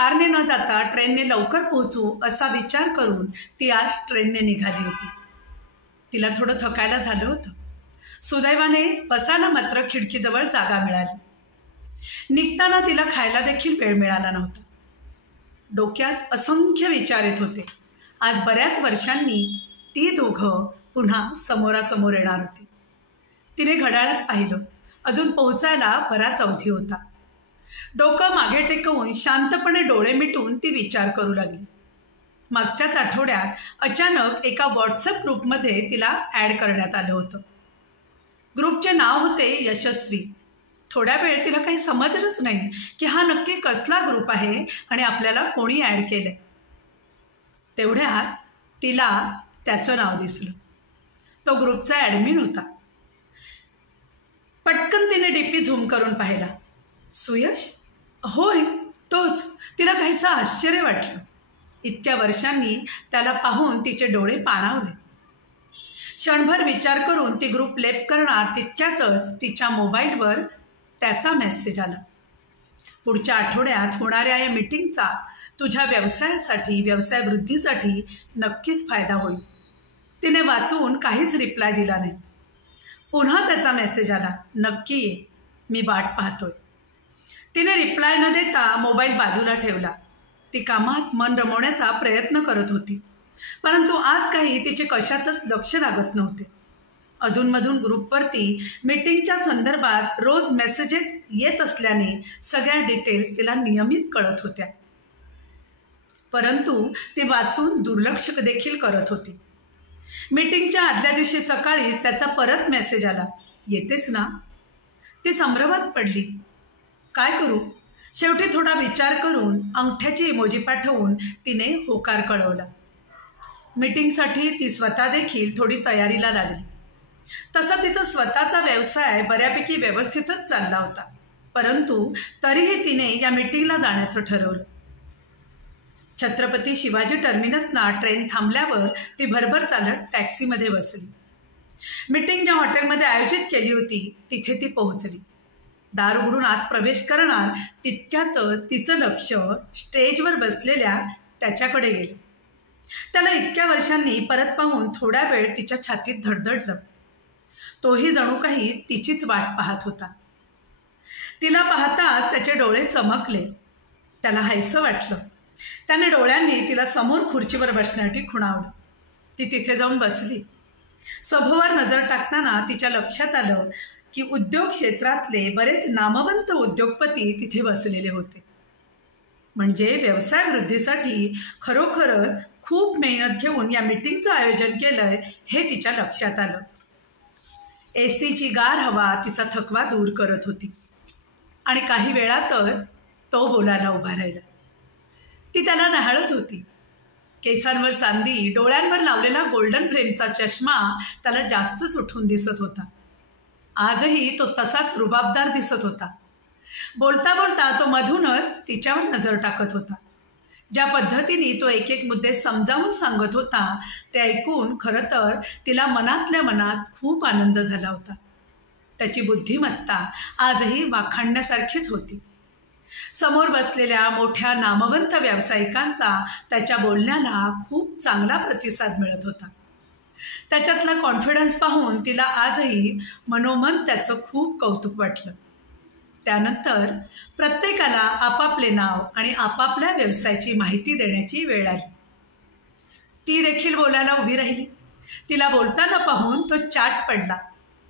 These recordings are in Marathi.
कारने न जाता ट्रेनने लवकर पोहोचू असा विचार करून ती आज ट्रेनने निघाली होती. तिला थोडं थकायला झालं होतं. सुदैवाने बसायला मात्र खिडकीजवळ जागा मिळाली. निघताना तिला खायला देखील वेळ मिळाला नव्हता. डोक्यात असंख्य विचार येत होते. आज बऱ्याच वर्षांनी ती दोघं पुन्हा समोरासमोर येणार होती. तिने घड्याळात पाहिलं. अजून पोहोचायला बराच अवधी होता. डोकं मागे टेकवून शांतपणे डोळे मिटून ती विचार करू लागली. मागच्याच आठवड्यात अचानक एका व्हॉट्सअप ग्रुपमध्ये तिला ॲड करण्यात आलं होतं. ग्रुपचे नाव होते यशस्वी. थोड्या वेळ तिला काही समजलंच नाही की हा नक्की कसला ग्रुप आहे आणि आपल्याला कोणी ॲड केलंय. तेवढ्यात तिला त्याचं नाव दिसलं. तो ग्रुपचा ॲडमिन होता. पटकन तिने डीपी झूम करून पाहिला. सुयश? होय, तोच. तिला काहीचं आश्चर्य वाटलं. इतक्या वर्षांनी त्याला पाहून तिचे डोळे पाणावले. क्षणभर विचार करून ती ग्रुप लेप करणार तितक्यातच तिच्या मोबाईलवर त्याचा मेसेज आला. पुढच्या आठवड्यात होणाऱ्या या मीटिंगचा तुझ्या व्यवसायासाठी, व्यवसाय वृद्धीसाठी नक्कीच फायदा होईल. तिने वाचून काहीच रिप्लाय दिला नाही. पुन्हा त्याचा मेसेज आला. नक्की ये, मी वाट पाहतोय. तिने रिप्लाय न देता मोबाईल बाजूला ठेवला. ती कामात मन रमवण्याचा प्रयत्न करत होती, परंतु आज काही तिचे कशातच लक्ष लागत नव्हते. अधूनमधून ग्रुपवरती मीटिंगच्या संदर्भात रोज मेसेजेस येत असल्याने सगळ्या डिटेल्स तिला नियमित कळत होत्या, परंतु ती वाचून दुर्लक्ष देखील करत होती. मीटिंगच्या आदल्या दिवशी सकाळी त्याचा परत मेसेज आला. येतेस ना? ती संभ्रमात पडली. काय करू? शेवटी थोडा विचार करून अंगठ्याची इमोजी पाठवून तिने होकार कळवला. मीटिंगसाठी ती स्वतः देखील थोडी तयारीला लागली. तसा तिचा स्वतःचा व्यवसाय बऱ्यापैकी व्यवस्थितच चालला होता, परंतु तरीही तिने या मीटिंगला जाण्याचं ठरवलं. छत्रपती शिवाजी टर्मिनसला ट्रेन थांबल्यावर ती भरभर चालत टॅक्सीमध्ये बसली. मीटिंग ज्या हॉटेलमध्ये आयोजित केली होती तिथे ती पोहोचली. दार उघडून आत प्रवेश करणार तितक्यातच तिचं लक्ष स्टेजवर बसलेल्या त्याच्याकडे गेलं. त्याला इतक्या वर्षांनी परत पाहून थोड्या वेळ तिच्या छातीत धडधडलं. तोही जणू काही तिचीच वाट पाहत होता. तिला पाहताच त्याचे डोळे चमकले. त्याला हायसं वाटलं. त्याने डोळ्यांनी तिला समोर खुर्चीवर बसण्यासाठी खुणावलं. ती तिथे जाऊन बसली. सभोवर नजर टाकताना तिच्या लक्षात आलं की उद्योग क्षेत्रातले बरेच नामवंत उद्योगपती तिथे बसलेले होते. म्हणजे व्यवसाय वृद्धीसाठी खरोखरच खूप मेहनत घेऊन या मीटिंगचं आयोजन केलंय हे तिच्या लक्षात आलं. एसीची गार हवा तिचा थकवा दूर करत होती आणि काही वेळातच तो बोलायला उभा राहिला. ती त्याला न्याहाळत होती. केसांवर चांदी, डोळ्यांवर लावलेला गोल्डन फ्रेमचा चष्मा त्याला जास्तच उठून दिसत होता. आजही तो तसाच रुबाबदार दिसत होता. बोलता बोलता तो मधूनच तिच्यावर नजर टाकत होता. ज्या पद्धतीने तो एक एक मुद्दे समजावून सांगत होता ते ऐकून खरं तर तिला मनातल्या मनात खूप आनंद झाला होता. त्याची बुद्धिमत्ता आजही वाखाणण्यासारखीच होती. समोर बसलेल्या मोठ्या नामवंत व्यावसायिकांचा त्याच्या बोलण्याला खूप चांगला प्रतिसाद मिळत होता. त्याच्यातला कॉन्फिडन्स पाहून तिला आजही मनोमन त्याचं खूप कौतुक वाटलं. त्यानंतर प्रत्येकाला आपापले नाव आणि आपापल्या व्यवसायाची माहिती देण्याची वेळ आली. ती देखील बोलायला उभी राहिली. तिला बोलताना पाहून तो चाट पडला.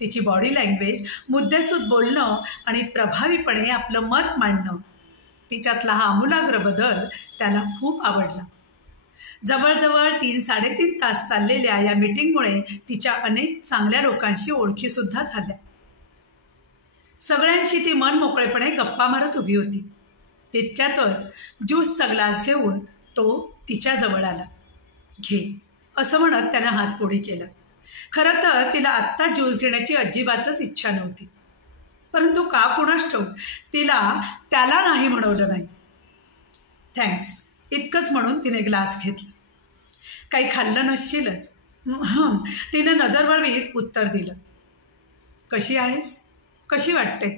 तिची बॉडी लँग्वेज, मुद्देसूद बोलणं आणि प्रभावीपणे आपलं मत मांडणं, तिच्यातला हा आमूलाग्र बदल त्याला खूप आवडला. जवळजवळ 3-3.5 तास चाललेल्या या मीटिंगमुळे तिच्या अनेक चांगल्या लोकांशी ओळखीसुद्धा झाल्या. सगळ्यांशी ती मन मोकळेपणे गप्पा मारत उभी होती. तितक्यातच ज्यूसचा ग्लास घेऊन तो तिच्या जवळ आला. घे असं म्हणत त्याने हात पुढे केला. खरं तर तिला आत्ता ज्यूस घेण्याची अजिबातच इच्छा नव्हती, परंतु का कुणास ठाऊक तिला त्याला नाही म्हणवलं नाही. थँक्स इतकंच म्हणून तिने ग्लास घेतला. काही खाल्लं नसशीलच? तिने नजर वळवीत उत्तर दिलं. कशी आहेस? कशी वाटते?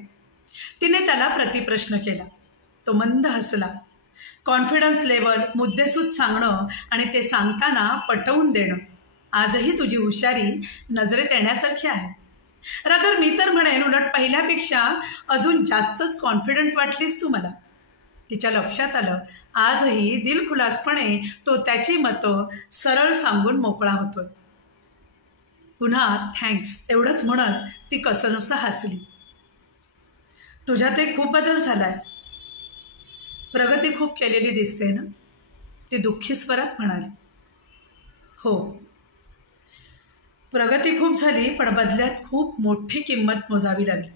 तिने त्याला प्रतिप्रश्न केला. तो मंद हसला. कॉन्फिडन्स लेवल, मुद्देसूद सांगणं आणि ते सांगताना पटवून देणं आजही तुझी हुशारी नजरेत येण्यासारखी आहे. रादर मी तर म्हणेन उलट पहिल्यापेक्षा अजून जास्तच कॉन्फिडंट वाटलीस तू मला. तिच्या लक्षात आलं आजही दिलखुलासपणे तो त्याची मतं सरळ सांगून मोकळा होतोय. पुन्हा थँक्स एवढंच म्हणत ती कसंनुसं हसली. तुझ्यात एक खूप बदल झालाय, प्रगती खूप केलेली दिसते ना, ती दुःखी स्वरात म्हणाली. हो, प्रगती खूप झाली, पण बदल्यात खूप मोठी किंमत मोजावी लागली.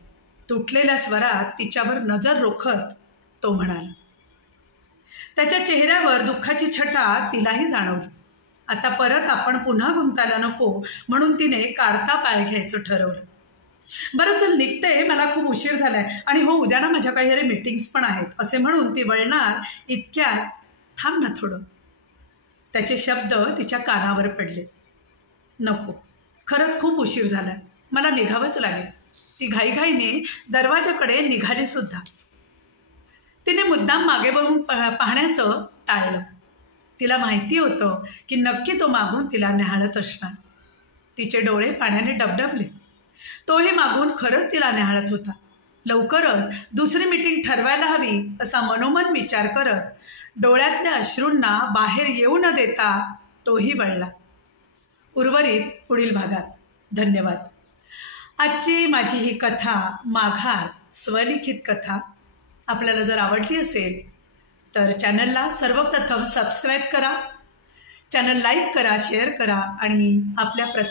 तुटलेल्या स्वरात तिच्यावर नजर रोखत तो म्हणाला. त्याच्या चेहऱ्यावर दुःखाची छटा तिलाही जाणवली. आता परत आपण पुन्हा गुंतायला नको म्हणून तिने काढता पाय घ्यायचं ठरवलं. बरं चल निघते, मला खूप उशीर झालाय आणि हो उद्या ना माझ्या काही मीटिंग्स पण आहेत असे म्हणून ती वळणार इतक्यात थांब ना थोडं. त्याचे शब्द तिच्या कानावर पडले. नको, खरंच खूप उशीर झालाय, मला निघावंच लागेल. ती घाईघाईने दरवाजाकडे निघाली सुद्धा. तिने मुद्दाम मागे वळून पाहण्याचं टाळलं. तिला माहिती होतं की नक्की तो मागून तिला न्याहाळत असणार. तिचे डोळे पाण्याने डबडबले. तोही मागून खरंच तिला न्याहाळत होता. लवकरच दुसरी मीटिंग ठरवायला हवी असा मनोमन विचार करत डोळ्यातल्या अश्रूंना बाहेर येऊ न देता तोही वळला. उर्वरित पुढील भागात. धन्यवाद. आजची माझी ही कथा माघार स्वलिखित कथा आपल्याला जर आवडली असेल तर चॅनलला सर्वप्रथम सबस्क्राईब करा, चॅनल लाईक करा, शेअर करा आणि आपल्या